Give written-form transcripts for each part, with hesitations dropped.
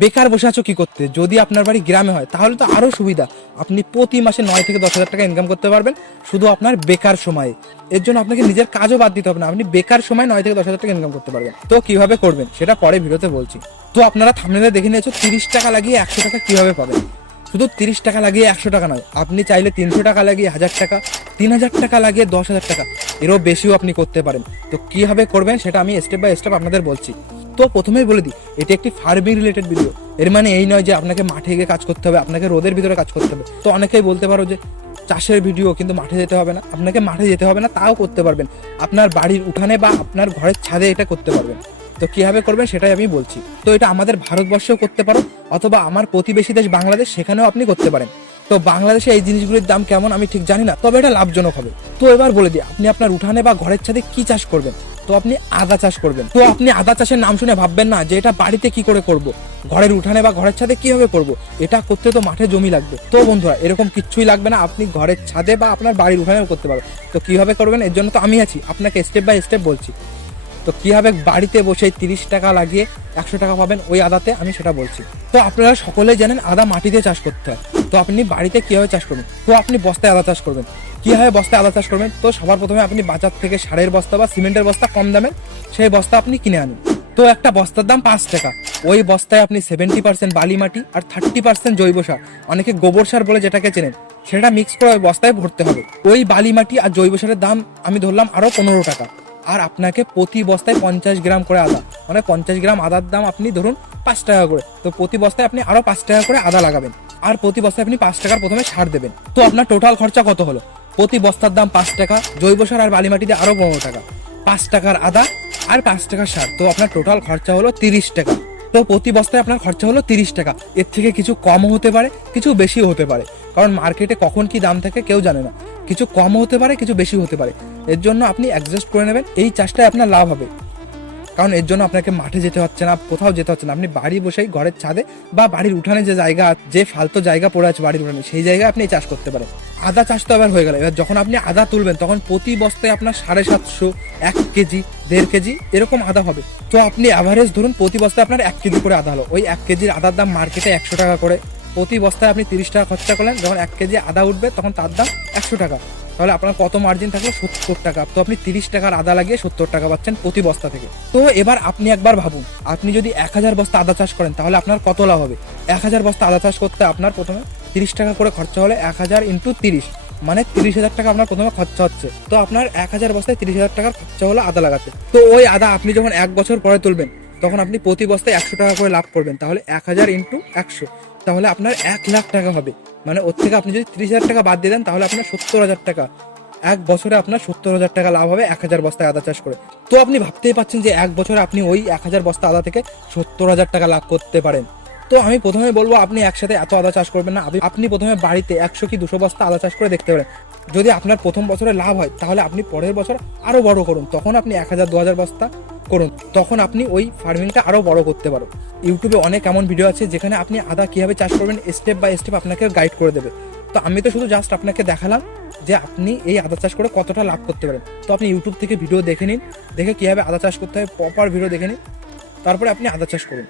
বেকার বসে আছো কি করতে? যদি আপনার বাড়ি গ্রামে হয় তাহলে তো আরো সুবিধা, আপনি প্রতি মাসে 9 থেকে 10 হাজার টাকা ইনকাম করতে পারবেন শুধু আপনার বেকার সময়ে। এর জন্য আপনাকে নিজের কাজও বাদ দিতে হবে না, আপনি বেকার সময় 9 থেকে 10 হাজার টাকা ইনকাম করতে পারবেন। তো কিভাবে করবেন সেটা পরে ভিডিওতে বলছি। তো আপনারা থাম্বনেলে দেখে নিয়েছো 30 টাকা লাগিয়ে 100 টাকা কিভাবে পাবেন। শুধু 30 টাকা লাগিয়ে 100 টাকা নয়, আপনি চাইলে 300 টাকা লাগিয়ে 1000 টাকা, 3000 টাকা লাগিয়ে 10,000 টাকা, এরও বেশিও আপনি করতে পারেন। তো কিভাবে করবেন সেটা আমি স্টেপ বাই স্টেপ আপনাদের বলছি। তো প্রথমেই বলে দিই, এটি একটি ফার্মিং রিলেটেড ভিডিও। এর মানে এই নয় যে আপনাকে মাঠে গিয়ে কাজ করতে হবে, আপনাকে রোদের ভিতরে কাজ করতে হবে। তো অনেকেই বলতে পারো যে চাষের ভিডিও, কিন্তু মাঠে যেতে হবে না। আপনাকে মাঠে যেতে হবে না, তাও করতে পারবেন। আপনার বাড়ির উঠানে বা আপনার ঘরের ছাদে এটা করতে পারবেন। তো কিভাবে করবেন সেটাই আমি বলছি। তো এটা আমাদের ভারতবর্ষেও করতে পারো, অথবা আমার প্রতিবেশী দেশ বাংলাদেশ, সেখানেও আপনি করতে পারেন। তো বাংলাদেশে এই জিনিসগুলির দাম কেমন আমি ঠিক জানি না, তবে এটা লাভজনক হবে। তো এবার বলে দিই, আপনি আপনার উঠানে বা ঘরের ছাদে কি চাষ করবেন। তো আপনি আদা চাষ করবেন। তো আপনি আদা চাষের নাম শুনে ভাববেন না যে এটা বাড়িতে কি করে করব, ঘরের উঠানে বা ঘরের ছাদে কিভাবে করব, এটা করতে তো মাঠে জমি লাগবে। তো বন্ধুরা, এরকম কিচ্ছুই লাগবে না, আপনি ঘরের ছাদে বা আপনার বাড়ির উঠানেও করতে পারবেন। তো কিভাবে করবেন এর জন্য তো আমি আছি, আপনাকে স্টেপ বাই স্টেপ বলছি। তো কিভাবে বাড়িতে বসে 30 টাকা লাগিয়ে 100 টাকা পাবেন ওই আদাতে, আমি সেটা বলছি। তো আপনারা সকলেই জানেন আদা মাটিতে চাষ করতে হয়। তো আপনি বাড়িতে কিভাবে চাষ করবেন। তো আপনি বস্তায় আদা চাষ করবেন। কিভাবে বস্তায় আদা চাষ করবেন, তো সবার প্রথমে আপনি বাজার থেকে সারের বস্তা বা সিমেন্টের বস্তা কম দামের সেই বস্তা আপনি কিনে আনুন। তো একটা বস্তার দাম 5 টাকা। ওই বস্তায় আপনি 70% বালি মাটি আর 30% জৈব সার, অনেকে গোবর সার বলে যেটাকে চেনেন, সেটা মিক্স করে ওই বস্তায় ভরতে হবে। ওই বালি মাটি আর জৈব সারের দাম আমি ধরলাম আরো 15 টাকা। আর আপনাকে প্রতি বস্তায় 50 গ্রাম করে আদা, মানে 50 গ্রাম আদার দাম আপনি ধরুন 5 টাকা করে। তো প্রতি বস্তায় আপনি আরো 5 টাকা করে আদা লাগাবেন, আর প্রতি বস্তায় আপনি 5 টাকার প্রথমে সার দেবেন। তো আপনার টোটাল খরচা কত হলো? প্রতি বস্তার দাম 5 টাকা, জৈব সার আর বালি মাটিতে আরো 15 টাকা, 5 টাকার আদা আর 5 টাকার সার। তো আপনার টোটাল খরচা হলো 30 টাকা। তো প্রতি বস্তায় আপনার খরচা হলো 30 টাকা। এর থেকে কিছু কমও হতে পারে, কিছু বেশিও হতে পারে, কারণ মার্কেটে কখন কি দাম থাকে কেউ জানে না। কিছু কমও হতে পারে, কিছু বেশি হতে পারে। এর জন্য আপনি অ্যাডজাস্ট করে নেবেন, এই চাষটায় আপনার লাভ হবে। কারণ এর জন্য আপনাকে মাঠে যেতে হচ্ছে না, কোথাও যেতে হচ্ছে না, আপনি বাড়ি বসেই ঘরের ছাদে বা বাড়ির উঠানে যে জায়গা, যে ফালতু জায়গা পড়ে আছে বাড়ির উঠানে, সেই জায়গায় আপনি চাষ করতে পারেন। আদা চাষ তো এবার হয়ে গেল। এবার যখন আপনি আদা তুলবেন তখন প্রতি বস্তায় আপনার 750, 1 কেজি, 1.5 কেজি এরকম আদা হবে। তো আপনি অ্যাভারেজ ধরুন প্রতি বস্তায় আপনার 1 কেজি করে আদা হলো। ওই 1 কেজির আদার দাম মার্কেটে 100 টাকা করে। প্রতি বস্তায় আপনি 30 টাকা খরচা করলেন, যখন 1 কেজি আদা উঠবে তখন তার দাম 100 টাকা। তাহলে আপনার কত মার্জিন থাকলো? 70 টাকা। তো আপনি 30 টাকার আদা লাগিয়ে 70 টাকা পাচ্ছেন প্রতি বস্তা থেকে। তো এবার আপনি একবার ভাবুন, আপনি যদি 1000 বস্তা আদা চাষ করেন তাহলে আপনার কত লাভ হবে। 1000 বস্তা আদা চাষ করতে আপনার প্রথমে 30 টাকা করে খরচা হলে 1000 ইন্টু 30, মানে 30,000 টাকা আপনার প্রথমে খরচা হচ্ছে। তো আপনার 1000 বস্তায় 30,000 টাকার খরচা হলো আদা লাগাতে। তো ওই আদা আপনি যখন 1 বছর পরে তুলবেন তখন আপনি প্রতি বস্তায় 100 টাকা করে লাভ করবেন। তাহলে 1000 ইন্টু 100, তাহলে আপনার 1 লাখ টাকা হবে। মানে ওর থেকে আপনি যদি 30,000 টাকা বাদ দিয়ে দেন তাহলে আপনার 70,000 টাকা, 1 বছরে আপনার 70,000 টাকা লাভ হবে 1000 বস্তায় আদা চাষ করে। তো আপনি ভাবতেই পাচ্ছেন যে 1 বছরে আপনি ওই 1000 বস্তা আদা থেকে 70,000 টাকা লাভ করতে পারেন। তো আমি প্রথমে বলবো আপনি একসাথে এত আদা চাষ করবেন না, আপনি প্রথমে বাড়িতে 100 কি 200 বস্তা আদা চাষ করে দেখতে পারেন। যদি আপনার প্রথম বছরে লাভ হয় তাহলে আপনি পরের বছর আরো বড় করুন, তখন আপনি 1000-2000 বস্তা করুন, তখন আপনি ওই ফার্মিংটা আরো বড় করতে পারো। ইউটিউবে অনেক এমন ভিডিও আছে যেখানে আপনি আদা কিভাবে চাষ করবেন স্টেপ বাই স্টেপ আপনাকে গাইড করে দেবে। তো আমি তো শুধু জাস্ট আপনাকে দেখালাম যে আপনি এই আদা চাষ করে কতটা লাভ করতে পারেন। তো আপনি ইউটিউব থেকে ভিডিও দেখে নিন, দেখে কিভাবে আদা চাষ করতে হয় প্রপার ভিডিও দেখে নিন, তারপরে আপনি আদা চাষ করুন।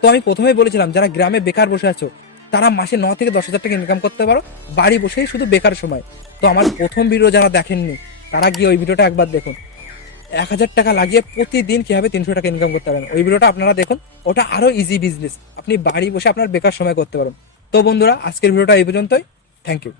তো আমি প্রথমেই বলেছিলাম যারা গ্রামে বেকার বসে আছো তারা মাসে 9 থেকে 10 হাজার টাকা ইনকাম করতে পারো বাড়ি বসেই শুধু বেকার সময়। তো আমার প্রথম ভিডিও যারা দেখেননি তারা গিয়ে ওই ভিডিওটা একবার দেখুন। 1000 টাকা লাগিয়ে প্রতিদিন কিভাবে 300 টাকা ইনকাম করতে পারেন, ওই ভিডিওটা আপনারা দেখুন। ওটা আরো ইজি বিজনেস, আপনি বাড়ি বসে আপনার বেকার সময় করতে পারেন। তো বন্ধুরা, আজকের ভিডিওটা এই পর্যন্তই। Thank you.